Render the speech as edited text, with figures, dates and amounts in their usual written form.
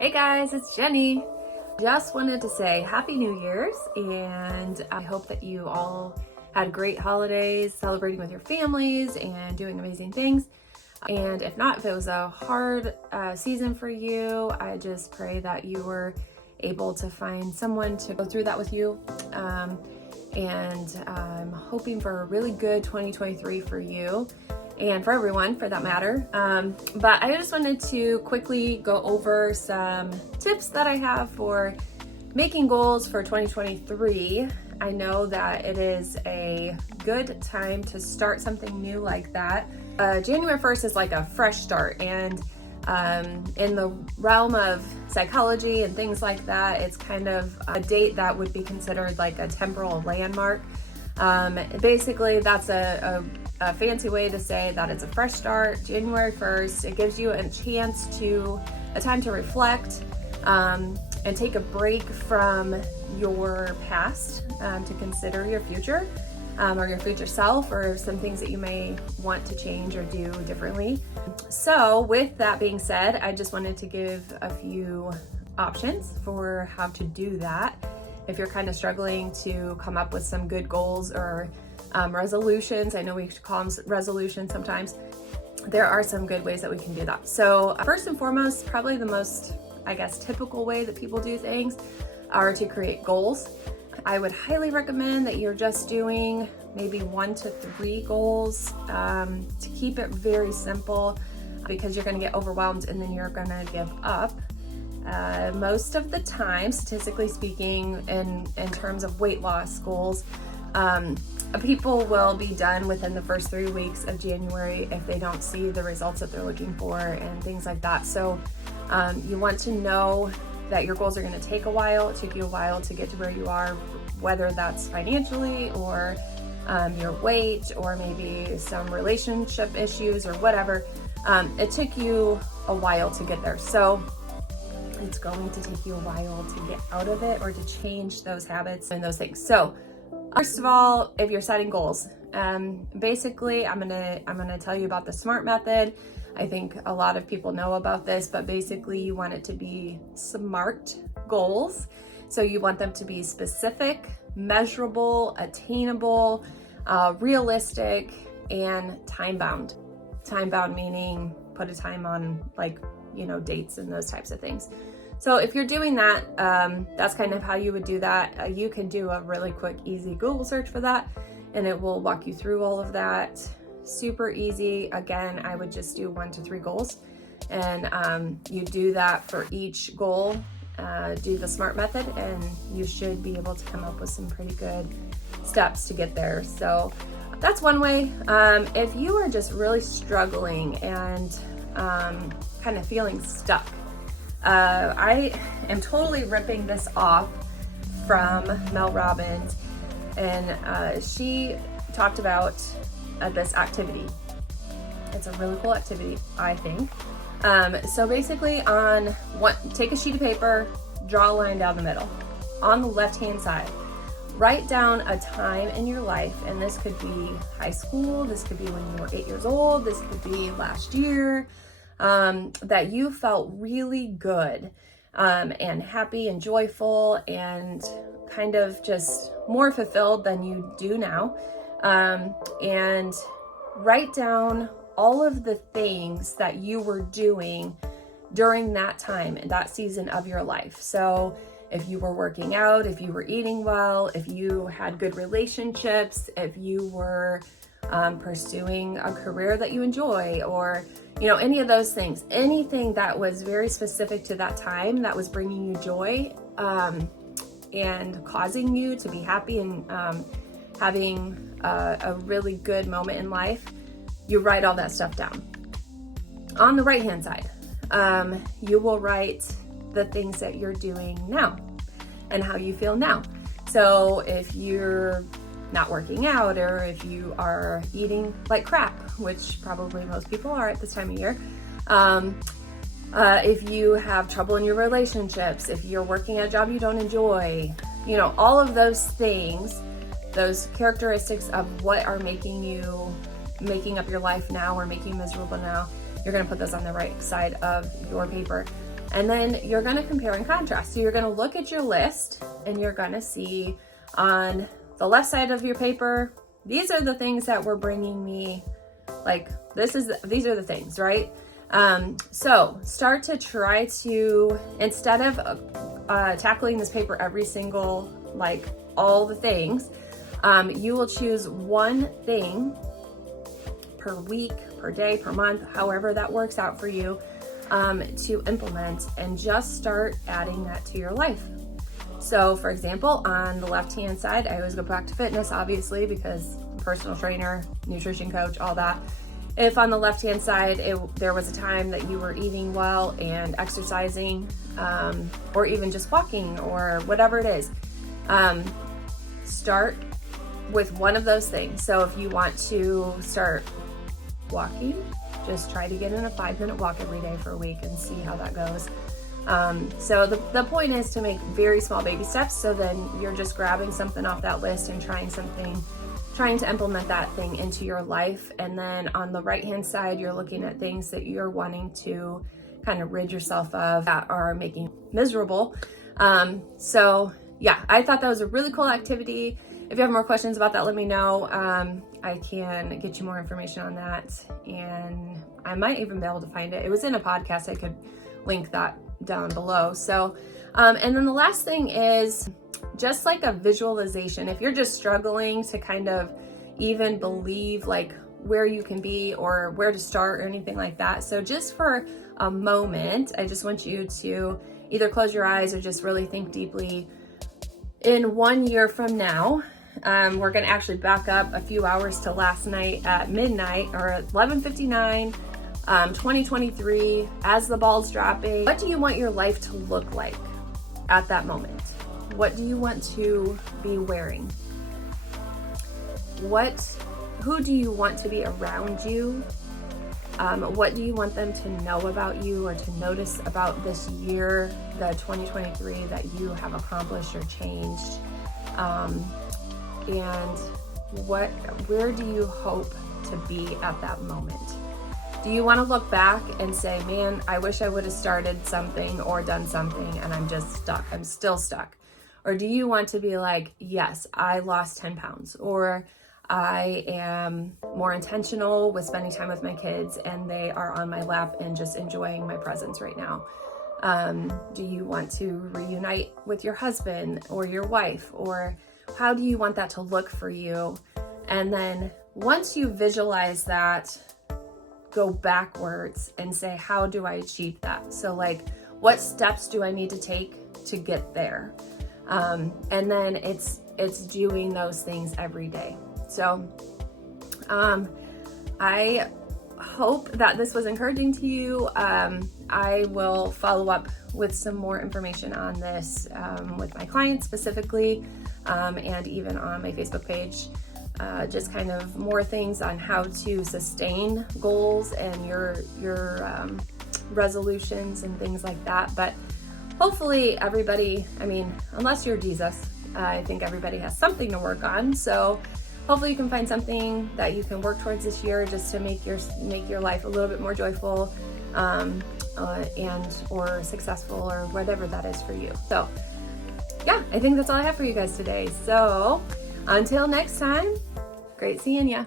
Hey guys, it's Jenny. Just wanted to say Happy New Year's, and I hope that you all had great holidays, celebrating with your families and doing amazing things. And if not, if it was a hard season for you, I just pray that you were able to find someone to go through that with you. And I'm hoping for a really good 2023 for you and for everyone for that matter. But I just wanted to quickly go over some tips that I have for making goals for 2023. I know that it is a good time to start something new like that. January 1st is like a fresh start, and in the realm of psychology and things like that, it's kind of a date that would be considered like a temporal landmark. Basically, that's a fancy way to say that it's a fresh start. January 1st, it gives you a time to reflect and take a break from your past to consider your future or your future self, or some things that you may want to change or do differently. So with that being said, I just wanted to give a few options for how to do that. If you're kind of struggling to come up with some good goals or resolutions, I know we call them resolutions sometimes, there are some good ways that we can do that. So first and foremost, probably the most, typical way that people do things are to create goals. I would highly recommend that you're just doing maybe 1 to 3 goals to keep it very simple, because you're going to get overwhelmed and then you're going to give up. Most of the time, statistically speaking, in terms of weight loss goals, people will be done within the first 3 weeks of January if they don't see the results that they're looking for and things like that. So you want to know that your goals are going to take a while. It took you a while to get to where you are, whether that's financially or your weight or maybe some relationship issues or whatever. It took you a while to get there. So it's going to take you a while to get out of it or to change those habits and those things. So first of all, if you're setting goals, basically I'm gonna tell you about the SMART method. I think a lot of people know about this, but basically you want it to be SMART goals. So you want them to be specific, measurable, attainable, realistic, and time-bound. Time-bound meaning put a time on, dates and those types of things. So if you're doing that, that's kind of how you would do that. You can do a really quick, easy Google search for that, and it will walk you through all of that. Super easy. Again, I would just do 1 to 3 goals, and you do that for each goal. Do the SMART method, and you should be able to come up with some pretty good steps to get there. So that's one way. If you are just really struggling and kind of feeling stuck, I am totally ripping this off from Mel Robbins, and she talked about this activity. It's a really cool activity, I think. So basically, take a sheet of paper, draw a line down the middle. On the left-hand side, write down a time in your life, and this could be high school, this could be when you were 8 years old, this could be last year, that you felt really good and happy and joyful and kind of just more fulfilled than you do now. And write down all of the things that you were doing during that time, that season of your life. So if you were working out, if you were eating well, if you had good relationships, if you were pursuing a career that you enjoy, or any of those things, anything that was very specific to that time that was bringing you joy and causing you to be happy and having a really good moment in life, you write all that stuff down. On the right hand side, you will write the things that you're doing now and how you feel now. So if you're not working out, or if you are eating like crap, which probably most people are at this time of year, if you have trouble in your relationships, if you're working at a job you don't enjoy, all of those things, those characteristics of what are making up your life now or making you miserable now, you're going to put those on the right side of your paper. And then you're going to compare and contrast. So you're going to look at your list and you're going to see on the left side of your paper, these are the things that were bringing me, like these are the things, right? So start to try to, instead of tackling this paper every single, like all the things, you will choose one thing per week, per day, per month, however that works out for you, to implement, and just start adding that to your life. So for example, on the left-hand side, I always go back to fitness, obviously, because personal trainer, nutrition coach, all that. If on the left-hand side, there was a time that you were eating well and exercising, or even just walking or whatever it is, start with one of those things. So if you want to start walking, just try to get in a 5-minute walk every day for a week and see how that goes. So the point is to make very small baby steps, so then you're just grabbing something off that list and trying to implement that thing into your life. And then on the right hand side, you're looking at things that you're wanting to kind of rid yourself of that are making you miserable. So yeah, I thought that was a really cool activity. If you have more questions about that, let me know. I can get you more information on that, and I might even be able to find it. It was in a podcast. I could link that down below. So, and then the last thing is just like a visualization. If you're just struggling to kind of even believe like where you can be or where to start or anything like that. So just for a moment, I just want you to either close your eyes or just really think deeply. In 1 year from now, we're going to actually back up a few hours to last night at midnight, or at 11:59, 2023, as the ball's dropping. What do you want your life to look like at that moment? What do you want to be wearing? Who do you want to be around you? What do you want them to know about you or to notice about this year, the 2023, that you have accomplished or changed? And where do you hope to be at that moment? Do you want to look back and say, man, I wish I would have started something or done something and I'm just stuck. I'm still stuck. Or do you want to be like, yes, I lost 10 pounds, or I am more intentional with spending time with my kids and they are on my lap and just enjoying my presence right now? Do you want to reunite with your husband or your wife, or how do you want that to look for you? And then once you visualize that, go backwards and say, how do I achieve that? So like, what steps do I need to take to get there? And then it's doing those things every day. So I hope that this was encouraging to you. I will follow up with some more information on this with my clients specifically, and even on my Facebook page. Just kind of more things on how to sustain goals and your resolutions and things like that. But hopefully everybody, I mean, unless you're Jesus, I think everybody has something to work on. So hopefully you can find something that you can work towards this year just to make your life a little bit more joyful, and or successful, or whatever that is for you. So yeah, I think that's all I have for you guys today. So until next time, great seeing ya.